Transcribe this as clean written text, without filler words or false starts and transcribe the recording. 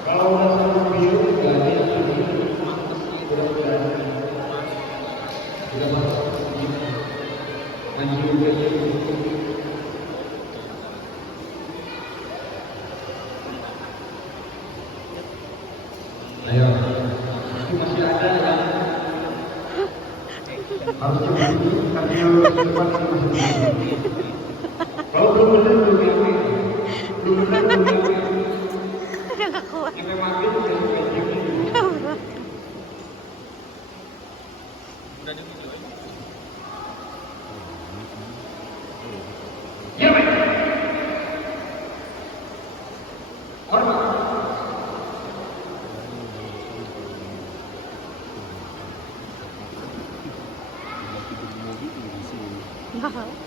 Kalau udah satu biru ya dia udah masuk anjing juga. Ayo, itu masih ada yang harus coba ambil depan masih. Kalau belum benar belum yakin, belum benar belum yakin. Nggak kuat. Sampai mati udah yakin. Udah di video ini. Ya, baik. Hormat. Mahal.